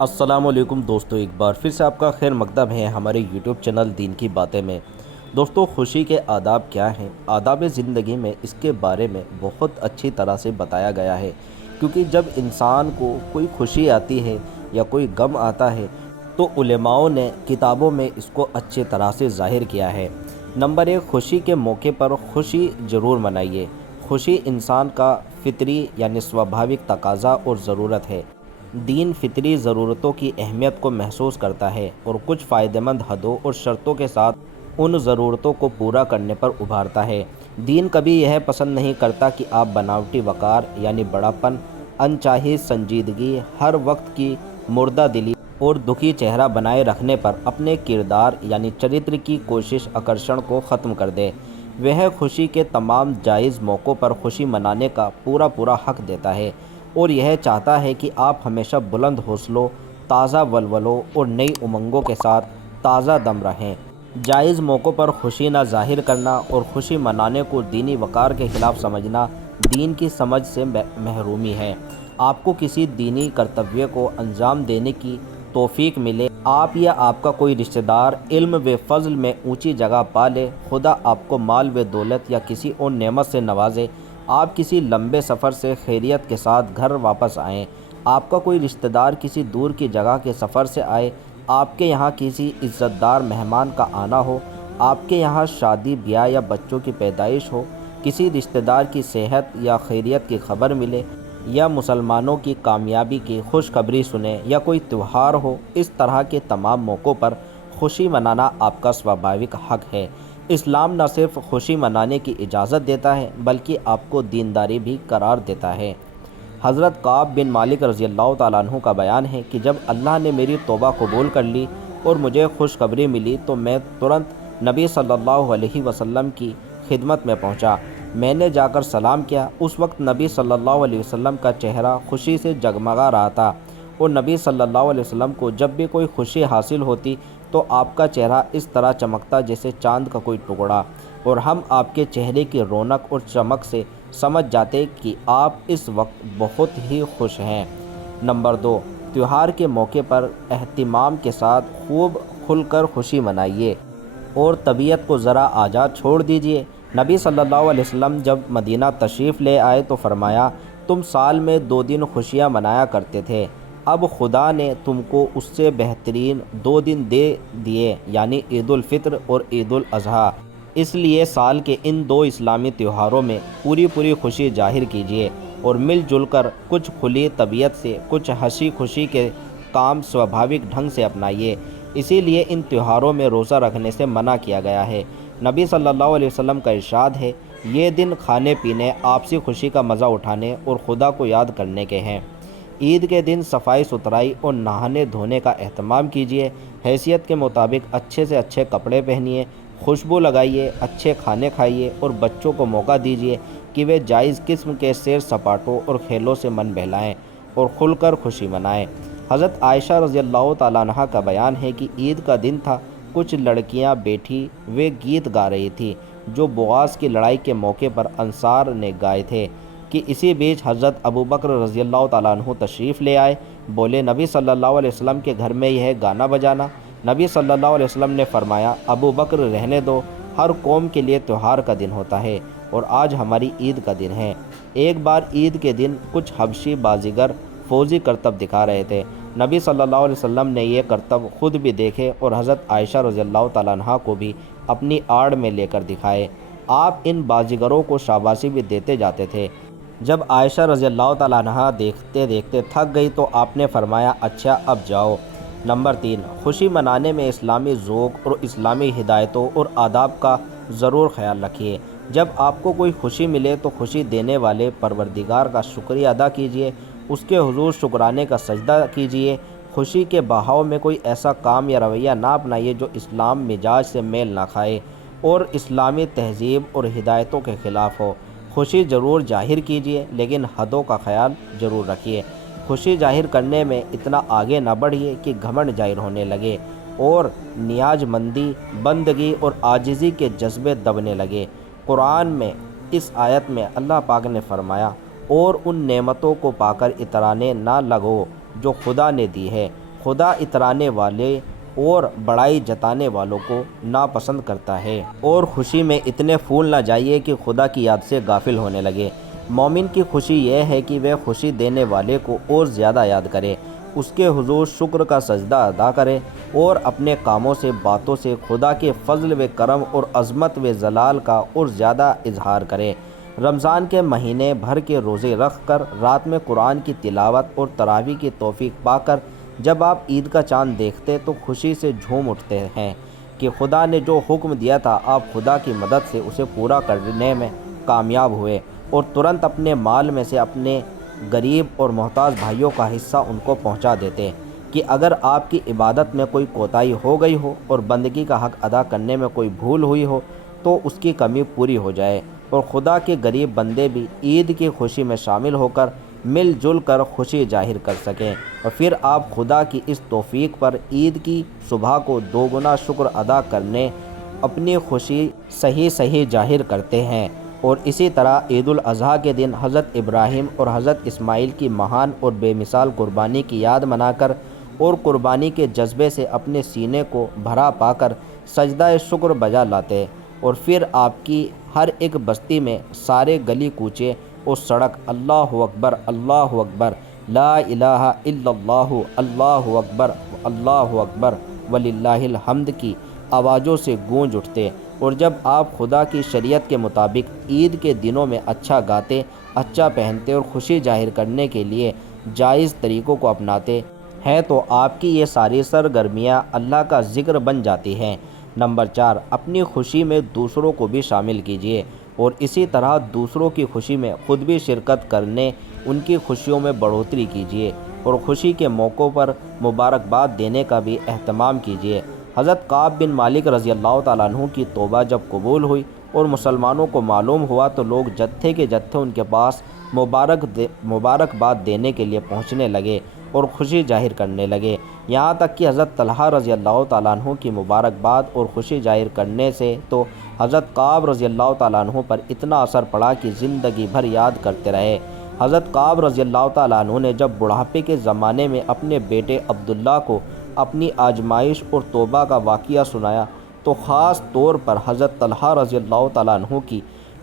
السلام علیکم دوستو، ایک بار پھر سے آپ کا خیر مقدم ہے ہمارے یوٹیوب چینل دین کی باتیں میں۔ دوستو، خوشی کے آداب کیا ہیں؟ آداب زندگی میں اس کے بارے میں بہت اچھی طرح سے بتایا گیا ہے، کیونکہ جب انسان کو کوئی خوشی آتی ہے یا کوئی غم آتا ہے تو علماؤں نے کتابوں میں اس کو اچھی طرح سے ظاہر کیا ہے۔ نمبر 1، خوشی کے موقع پر خوشی ضرور منائیے۔ خوشی انسان کا فطری یعنی سوبھاوک تقاضا اور ضرورت ہے۔ دین فطری ضرورتوں کی اہمیت کو محسوس کرتا ہے اور کچھ فائدہ مند حدوں اور شرطوں کے ساتھ ان ضرورتوں کو پورا کرنے پر ابھارتا ہے۔ دین کبھی یہ پسند نہیں کرتا کہ آپ بناوٹی وقار یعنی بڑا پن، انچاہی سنجیدگی، ہر وقت کی مردہ دلی اور دکھی چہرہ بنائے رکھنے پر اپنے کردار یعنی چرتر کی کوشش آکرشن کو ختم کر دے۔ وہ خوشی کے تمام جائز موقعوں پر خوشی منانے کا پورا حق دیتا ہے اور یہ چاہتا ہے کہ آپ ہمیشہ بلند حوصلوں، تازہ ولولوں اور نئی امنگوں کے ساتھ تازہ دم رہیں۔ جائز موقعوں پر خوشی نہ ظاہر کرنا اور خوشی منانے کو دینی وقار کے خلاف سمجھنا دین کی سمجھ سے محرومی ہے۔ آپ کو کسی دینی کرتویہ کو انجام دینے کی توفیق ملے، آپ یا آپ کا کوئی رشتہ دار علم و فضل میں اونچی جگہ پا لے، خدا آپ کو مال و دولت یا کسی اور نعمت سے نوازے، آپ کسی لمبے سفر سے خیریت کے ساتھ گھر واپس آئیں، آپ کا کوئی رشتہ دار کسی دور کی جگہ کے سفر سے آئے، آپ کے یہاں کسی عزت دار مہمان کا آنا ہو، آپ کے یہاں شادی بیاہ یا بچوں کی پیدائش ہو، کسی رشتہ دار کی صحت یا خیریت کی خبر ملے یا مسلمانوں کی کامیابی کی خوشخبری سنیں یا کوئی تہوار ہو، اس طرح کے تمام موقعوں پر خوشی منانا آپ کا سوبھاوک حق ہے۔ اسلام نہ صرف خوشی منانے کی اجازت دیتا ہے بلکہ آپ کو دینداری بھی قرار دیتا ہے۔ حضرت کعب بن مالک رضی اللہ تعالیٰ عنہ کا بیان ہے کہ جب اللہ نے میری توبہ قبول کر لی اور مجھے خوشخبری ملی تو میں ترنت نبی صلی اللہ علیہ وسلم کی خدمت میں پہنچا۔ میں نے جا کر سلام کیا۔ اس وقت نبی صلی اللہ علیہ وسلم کا چہرہ خوشی سے جگمگا رہا تھا اور نبی صلی اللہ علیہ وسلم کو جب بھی کوئی خوشی حاصل ہوتی تو آپ کا چہرہ اس طرح چمکتا جیسے چاند کا کوئی ٹکڑا، اور ہم آپ کے چہرے کی رونق اور چمک سے سمجھ جاتے کہ آپ اس وقت بہت ہی خوش ہیں۔ نمبر 2، تہوار کے موقع پر اہتمام کے ساتھ خوب کھل کر خوشی منائیے اور طبیعت کو ذرا آزاد چھوڑ دیجیے۔ نبی صلی اللہ علیہ وسلم جب مدینہ تشریف لے آئے تو فرمایا، تم سال میں 2 دن خوشیاں منایا کرتے تھے، اب خدا نے تم کو اس سے بہترین 2 دن دے دیے، یعنی عید الفطر اور عید الاضحیٰ۔ اس لیے سال کے ان 2 اسلامی تہواروں میں پوری خوشی ظاہر کیجیے اور مل جل کر کچھ کھلی طبیعت سے کچھ ہنسی خوشی کے کام سوبھاوک ڈھنگ سے اپنائیے۔ اسی لیے ان تہواروں میں روزہ رکھنے سے منع کیا گیا ہے۔ نبی صلی اللہ علیہ وسلم کا ارشاد ہے، یہ دن کھانے پینے، آپسی خوشی کا مزہ اٹھانے اور خدا کو یاد کرنے کے ہیں۔ عید کے دن صفائی ستھرائی اور نہانے دھونے کا اہتمام کیجیے، حیثیت کے مطابق اچھے سے اچھے کپڑے پہنیے، خوشبو لگائیے، اچھے کھانے کھائیے اور بچوں کو موقع دیجیے کہ وہ جائز قسم کے سیر سپاٹوں اور کھیلوں سے من بہلائیں اور کھل کر خوشی منائیں۔ حضرت عائشہ رضی اللہ تعالیٰ عنہ کا بیان ہے کہ عید کا دن تھا، کچھ لڑکیاں بیٹھی وہ گیت گا رہی تھیں جو بغاز کی لڑائی کے موقع پر انصار نے گائے تھے کہ اسی بیچ حضرت ابوبکر رضی اللہ تعالیٰ عنہ تشریف لے آئے، بولے نبی صلی اللہ علیہ وسلم کے گھر میں یہ گانا بجانا؟ نبی صلی اللہ علیہ وسلم نے فرمایا، ابوبکر رہنے دو، ہر قوم کے لیے تہوار کا دن ہوتا ہے اور آج ہماری عید کا دن ہے۔ ایک بار عید کے دن کچھ حبشی بازیگر فوزی کرتب دکھا رہے تھے، نبی صلی اللہ علیہ وسلم نے یہ کرتب خود بھی دیکھے اور حضرت عائشہ رضی اللہ تعالیٰ عنہ کو بھی اپنی آڑ میں لے کر دکھائے۔ آپ ان بازیگروں کو شاباشی بھی دیتے جاتے تھے۔ جب عائشہ رضی اللہ تعالیٰ عنہ دیکھتے دیکھتے تھک گئی تو آپ نے فرمایا، اچھا اب جاؤ۔ نمبر 3، خوشی منانے میں اسلامی ذوق اور اسلامی ہدایتوں اور آداب کا ضرور خیال رکھیے۔ جب آپ کو کوئی خوشی ملے تو خوشی دینے والے پروردگار کا شکریہ ادا کیجیے، اس کے حضور شکرانے کا سجدہ کیجیے۔ خوشی کے بہاؤ میں کوئی ایسا کام یا رویہ نہ اپنائیے جو اسلام مزاج سے میل نہ کھائے اور اسلامی تہذیب اور ہدایتوں کے خلاف ہو۔ خوشی ضرور ظاہر کیجیے لیکن حدوں کا خیال ضرور رکھیے۔ خوشی ظاہر کرنے میں اتنا آگے نہ بڑھیے کہ گھمنڈ ظاہر ہونے لگے اور نیاز مندی، بندگی اور عاجزی کے جذبے دبنے لگے۔ قرآن میں اس آیت میں اللہ پاک نے فرمایا، اور ان نعمتوں کو پا کر اترانے نہ لگو جو خدا نے دی ہے، خدا اترانے والے اور بڑائی جتانے والوں کو ناپسند کرتا ہے، اور خوشی میں اتنے پھول نہ جائیے کہ خدا کی یاد سے غافل ہونے لگے۔ مومن کی خوشی یہ ہے کہ وہ خوشی دینے والے کو اور زیادہ یاد کرے، اس کے حضور شکر کا سجدہ ادا کرے اور اپنے کاموں سے، باتوں سے خدا کے فضل و کرم اور عظمت و جلال کا اور زیادہ اظہار کرے۔ رمضان کے مہینے بھر کے روزے رکھ کر رات میں قرآن کی تلاوت اور تراویح کی توفیق پا کر جب آپ عید کا چاند دیکھتے تو خوشی سے جھوم اٹھتے ہیں کہ خدا نے جو حکم دیا تھا آپ خدا کی مدد سے اسے پورا کرنے میں کامیاب ہوئے، اور ترنت اپنے مال میں سے اپنے غریب اور محتاج بھائیوں کا حصہ ان کو پہنچا دیتے کہ اگر آپ کی عبادت میں کوئی کوتاہی ہو گئی ہو اور بندگی کا حق ادا کرنے میں کوئی بھول ہوئی ہو تو اس کی کمی پوری ہو جائے، اور خدا کے غریب بندے بھی عید کی خوشی میں شامل ہو کر مل جل کر خوشی ظاہر کر سکیں، اور پھر آپ خدا کی اس توفیق پر عید کی صبح کو دوگنا شکر ادا کرنے اپنی خوشی صحیح ظاہر کرتے ہیں۔ اور اسی طرح عید الاضحیٰ کے دن حضرت ابراہیم اور حضرت اسماعیل کی مہان اور بے مثال قربانی کی یاد منا کر اور قربانی کے جذبے سے اپنے سینے کو بھرا پا کر سجدہ شکر بجا لاتے، اور پھر آپ کی ہر ایک بستی میں سارے گلی کوچے اور سڑک اللہ اکبر لا الہ الا اللہ اللہ اکبر وللہ الحمد کی آوازوں سے گونج اٹھتے، اور جب آپ خدا کی شریعت کے مطابق عید کے دنوں میں اچھا گاتے، اچھا پہنتے اور خوشی ظاہر کرنے کے لیے جائز طریقوں کو اپناتے ہیں تو آپ کی یہ ساری سرگرمیاں اللہ کا ذکر بن جاتی ہیں۔ نمبر 4، اپنی خوشی میں دوسروں کو بھی شامل کیجیے، اور اسی طرح دوسروں کی خوشی میں خود بھی شرکت کرنے ان کی خوشیوں میں بڑھوتری کیجیے، اور خوشی کے موقعوں پر مبارکباد دینے کا بھی اہتمام کیجیے۔ حضرت کعب بن مالک رضی اللہ تعالیٰ عنہ کی توبہ جب قبول ہوئی اور مسلمانوں کو معلوم ہوا تو لوگ جتھے کے جتھے ان کے پاس مبارکباد دینے کے لیے پہنچنے لگے اور خوشی ظاہر کرنے لگے، یہاں تک کہ حضرت طلحہ رضی اللہ تعالیٰ عنہ کی مبارکباد اور خوشی ظاہر کرنے سے تو حضرت کعب رضی اللہ تعالیٰ عنہ پر اتنا اثر پڑا کہ زندگی بھر یاد کرتے رہے۔ حضرت کعب رضی اللہ تعالیٰ عنہ نے جب بڑھاپے کے زمانے میں اپنے بیٹے عبداللہ کو اپنی آزمائش اور توبہ کا واقعہ سنایا تو خاص طور پر حضرت طلحہ رضی اللہ تعالیٰ عنہ کی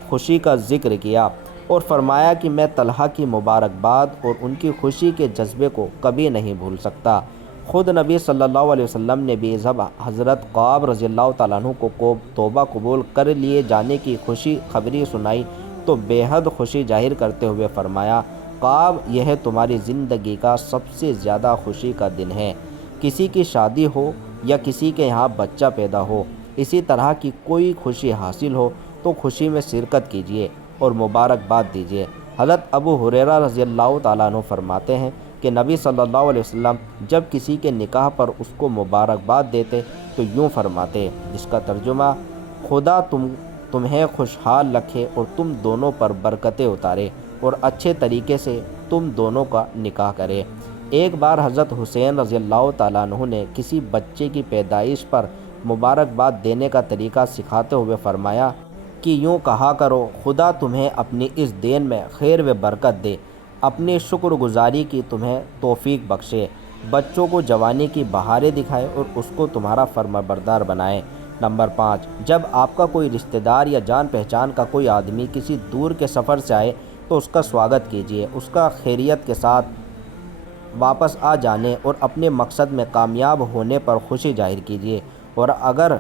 خوشی کا ذکر کیا اور فرمایا کہ میں طلحہ کی مبارکباد اور ان کی خوشی کے جذبے کو کبھی نہیں بھول سکتا۔ خود نبی صلی اللہ علیہ وسلم نے بھی جب حضرت کعب رضی اللہ تعالیٰ عنہ کو توبہ قبول کر لیے جانے کی خوشی خبری سنائی تو بے حد خوشی ظاہر کرتے ہوئے فرمایا، کعب یہ تمہاری زندگی کا سب سے زیادہ خوشی کا دن ہے۔ کسی کی شادی ہو یا کسی کے یہاں بچہ پیدا ہو، اسی طرح کی کوئی خوشی حاصل ہو تو خوشی میں شرکت کیجیے اور مبارکباد دیجیے۔ حضرت ابو ہریرہ رضی اللہ تعالیٰ عنہ فرماتے ہیں کہ نبی صلی اللہ علیہ وسلم جب کسی کے نکاح پر اس کو مبارکباد دیتے تو یوں فرماتے، جس کا ترجمہ خدا تمہیں خوشحال رکھے اور تم دونوں پر برکتیں اتارے اور اچھے طریقے سے تم دونوں کا نکاح کرے۔ ایک بار حضرت حسین رضی اللہ تعالیٰ عنہ نے کسی بچے کی پیدائش پر مبارکباد دینے کا طریقہ سکھاتے ہوئے فرمایا کہ یوں کہا کرو، خدا تمہیں اپنی اس دین میں خیر و برکت دے، اپنی شکر گزاری کی تمہیں توفیق بخشے، بچوں کو جوانی کی بہاریں دکھائے اور اس کو تمہارا فرمانبردار بنائے۔ نمبر 5، جب آپ کا کوئی رشتہ دار یا جان پہچان کا کوئی آدمی کسی دور کے سفر سے آئے تو اس کا سواگت کیجیے، اس کا خیریت کے ساتھ واپس آ جانے اور اپنے مقصد میں کامیاب ہونے پر خوشی ظاہر کیجیے، اور اگر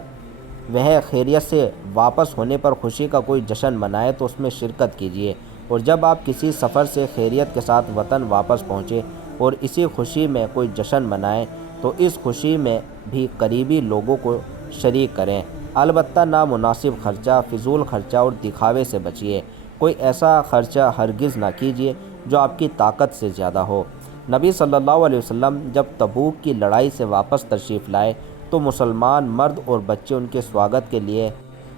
وہ خیریت سے واپس ہونے پر خوشی کا کوئی جشن منائے تو اس میں شرکت کیجیے، اور جب آپ کسی سفر سے خیریت کے ساتھ وطن واپس پہنچے اور اسی خوشی میں کوئی جشن منائیں تو اس خوشی میں بھی قریبی لوگوں کو شریک کریں، البتہ نامناسب خرچہ، فضول خرچہ اور دکھاوے سے بچیے۔ کوئی ایسا خرچہ ہرگز نہ کیجیے جو آپ کی طاقت سے زیادہ ہو۔ نبی صلی اللہ علیہ وسلم جب تبوک کی لڑائی سے واپس تشریف لائے تو مسلمان مرد اور بچے ان کے سواگت کے لیے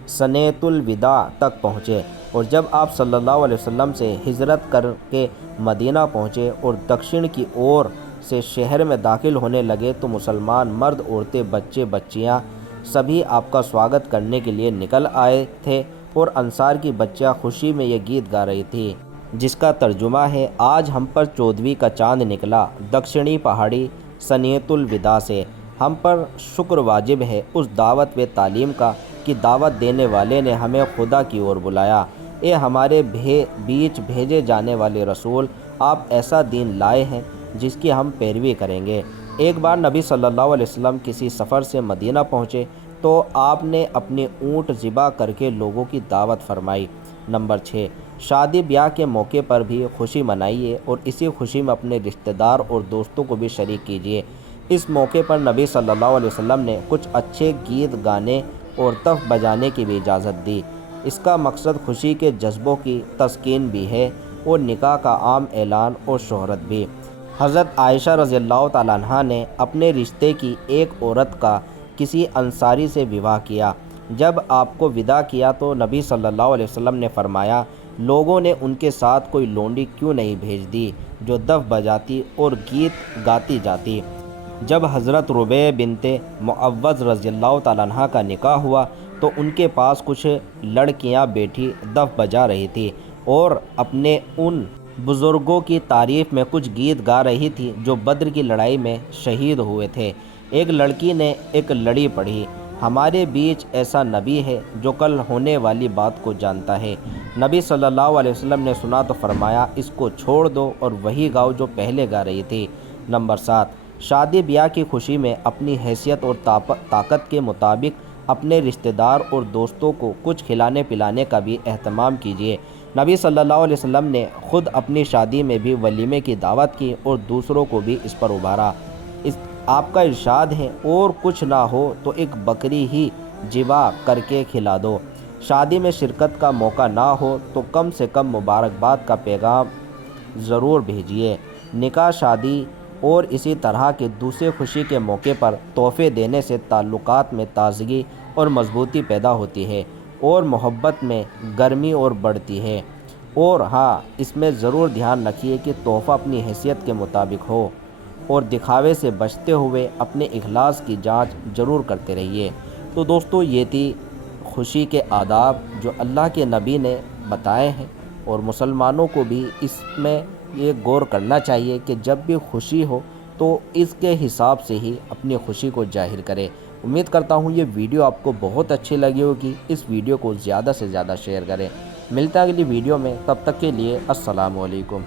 سنیۃ الوداع تک پہنچے، اور جب آپ صلی اللہ علیہ وسلم سے ہجرت کر کے مدینہ پہنچے اور دکشن کی اور سے شہر میں داخل ہونے لگے تو مسلمان مرد، عورتیں، بچے، بچیاں سبھی آپ کا سواگت کرنے کے لیے نکل آئے تھے، اور انصار کی بچیاں خوشی میں یہ گیت گا رہی تھی جس کا ترجمہ ہے، آج ہم پر 14ویں کا چاند نکلا، دکشنی پہاڑی سنیت الوداع سے۔ ہم پر شکر واجب ہے اس دعوت و تعلیم کا کہ دعوت دینے والے نے ہمیں خدا کی اور بلایا۔ اے ہمارے بیچ بھیجے جانے والے رسول، آپ ایسا دین لائے ہیں جس کی ہم پیروی کریں گے۔ ایک بار نبی صلی اللہ علیہ وسلم کسی سفر سے مدینہ پہنچے تو آپ نے اپنی اونٹ ذبح کر کے لوگوں کی دعوت فرمائی۔ نمبر 6، شادی بیاہ کے موقع پر بھی خوشی منائیے اور اسی خوشی میں اپنے رشتہ دار اور دوستوں کو بھی شریک کیجیے۔ اس موقع پر نبی صلی اللہ علیہ وسلم نے کچھ اچھے گیت گانے اور تف بجانے کی بھی اجازت دی۔ اس کا مقصد خوشی کے جذبوں کی تسکین بھی ہے اور نکاح کا عام اعلان اور شہرت بھی۔ حضرت عائشہ رضی اللہ تعالیٰ عنہ نے اپنے رشتے کی ایک عورت کا کسی انصاری سے بیواہ کیا۔ جب آپ کو وداع کیا تو نبی صلی اللہ علیہ وسلم نے فرمایا، لوگوں نے ان کے ساتھ کوئی لونڈی کیوں نہیں بھیج دی جو دف بجاتی اور گیت گاتی جاتی۔ جب حضرت ربیع بنت معوذ رضی اللہ تعالیٰ عنہ کا نکاح ہوا تو ان کے پاس کچھ لڑکیاں بیٹھی دف بجا رہی تھیں اور اپنے ان بزرگوں کی تعریف میں کچھ گیت گا رہی تھی جو بدر کی لڑائی میں شہید ہوئے تھے۔ ایک لڑکی نے ایک لڑی پڑھی، ہمارے بیچ ایسا نبی ہے جو کل ہونے والی بات کو جانتا ہے۔ نبی صلی اللہ علیہ وسلم نے سنا تو فرمایا، اس کو چھوڑ دو اور وہی گاؤ جو پہلے گا رہی تھی۔ نمبر 7، شادی بیاہ کی خوشی میں اپنی حیثیت اور طاقت کے مطابق اپنے رشتہ دار اور دوستوں کو کچھ کھلانے پلانے کا بھی اہتمام کیجیے۔ نبی صلی اللہ علیہ وسلم نے خود اپنی شادی میں بھی ولیمے کی دعوت کی اور دوسروں کو بھی اس پر ابھارا۔ آپ کا ارشاد ہے، اور کچھ نہ ہو تو ایک بکری ہی ذبح کر کے کھلا دو۔ شادی میں شرکت کا موقع نہ ہو تو کم سے کم مبارکباد کا پیغام ضرور بھیجیے۔ نکاح، شادی اور اسی طرح کے دوسرے خوشی کے موقع پر تحفے دینے سے تعلقات میں تازگی اور مضبوطی پیدا ہوتی ہے اور محبت میں گرمی اور بڑھتی ہے۔ اور ہاں، اس میں ضرور دھیان رکھیے کہ تحفہ اپنی حیثیت کے مطابق ہو اور دکھاوے سے بچتے ہوئے اپنے اخلاص کی جانچ ضرور کرتے رہیے۔ تو دوستو، یہ تھی خوشی کے آداب جو اللہ کے نبی نے بتائے ہیں، اور مسلمانوں کو بھی اس میں یہ غور کرنا چاہیے کہ جب بھی خوشی ہو تو اس کے حساب سے ہی اپنی خوشی کو ظاہر کرے۔ امید کرتا ہوں یہ ویڈیو آپ کو بہت اچھی لگی ہوگی۔ اس ویڈیو کو زیادہ سے زیادہ شیئر کریں۔ ملتا ہے اگلی ویڈیو میں، تب تک کے لیے السلام علیکم۔